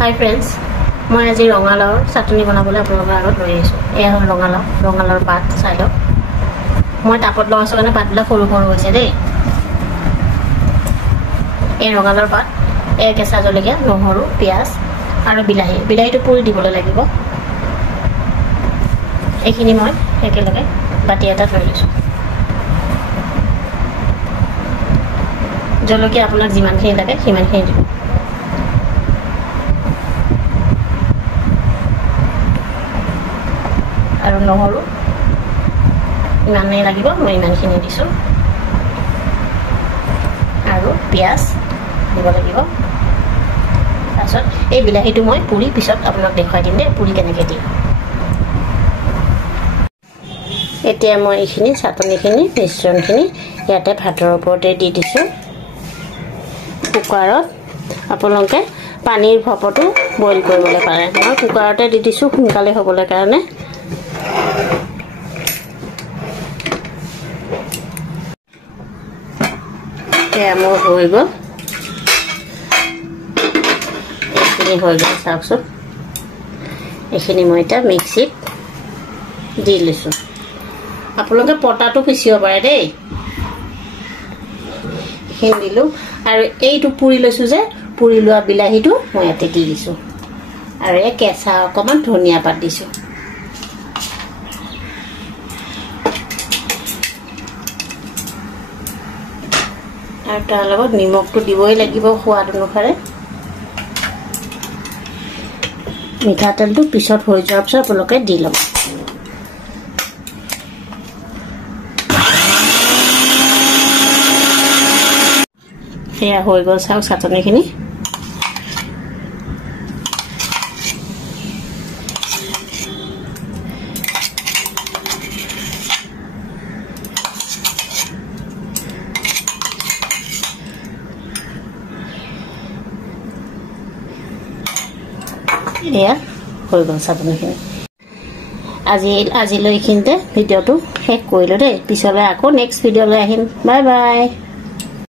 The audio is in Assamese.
Hi friends, মই আজি ৰঙালাওৰ চাটনি বনাবলৈ আপোনালোকৰ আগত লৈ আহিছোঁ। এয়া হ'ল ৰঙালাওৰ পাত চাই লওক। মই তাপত লগাইছোঁ কাৰণে পাতবিলাক সৰু সৰু হৈছে দেই। এই ৰঙালাওৰ পাত, এই কেঁচা জলকীয়া, নহৰু, পিঁয়াজ আৰু বিলাহীটো পুৰি দিবলৈ লাগিব। এইখিনি মই একেলগে বাতি এটাত লৈ লৈছোঁ। জলকীয়া আপোনাক যিমানখিনি লাগে সিমানখিনি দিব। আৰু নহৰু ইমানেই লাগিব, মই ইমানখিনি দিছোঁ। আৰু পিঁয়াজ দিব লাগিব। তাৰপিছত এই বিলাহীটো মই পুৰি পিছত আপোনাক দেখুৱাই দিম দেই, পুৰি কেনেকৈ দিয়ে। এতিয়া মই এইখিনি চাটনিখিনি মিশ্ৰণখিনি ইয়াতে ভাতৰ ওপৰতে দি দিছোঁ। কুকাৰত আপোনালোকে পানীৰ ভাপতো বইল কৰিবলৈ পাৰে। মই কুকাৰতে দি দিছোঁ সোনকালে হ'বলৈ কাৰণে। এয়া মোৰ হৈ গ'ল, এইখিনি হৈ গ'ল চাওকচোন। এইখিনি মই এতিয়া মিক্সিত দি লৈছোঁ। আপোনালোকে পটাটো পিচিব পাৰে দেই। এইখিনি দিলোঁ আৰু এইটো পুৰি লৈছোঁ যে, পুৰি লোৱা বিলাহীটো মই ইয়াতে দি দিছোঁ। আৰু এই কেঁচা অকণমান ধনিয়া পাত দিছোঁ। আৰু তাৰ লগত নিমখটো দিবই লাগিব সোৱাদ অনুসাৰে। মিঠাতেলটো পিছত হৈ যোৱাৰ পিছত আপোনালোকে দি ল'ব। সেয়া হৈ গ'ল চাওক চাটনিখিনি। এয়া হৈ গ'ল চাটনিখিনি। আজিলৈ এইখিনিতে ভিডিঅ'টো শেষ কৰিলোঁ দেই। পিছলৈ আকৌ নেক্সট ভিডিঅ'লৈ আহিম। Bye bye.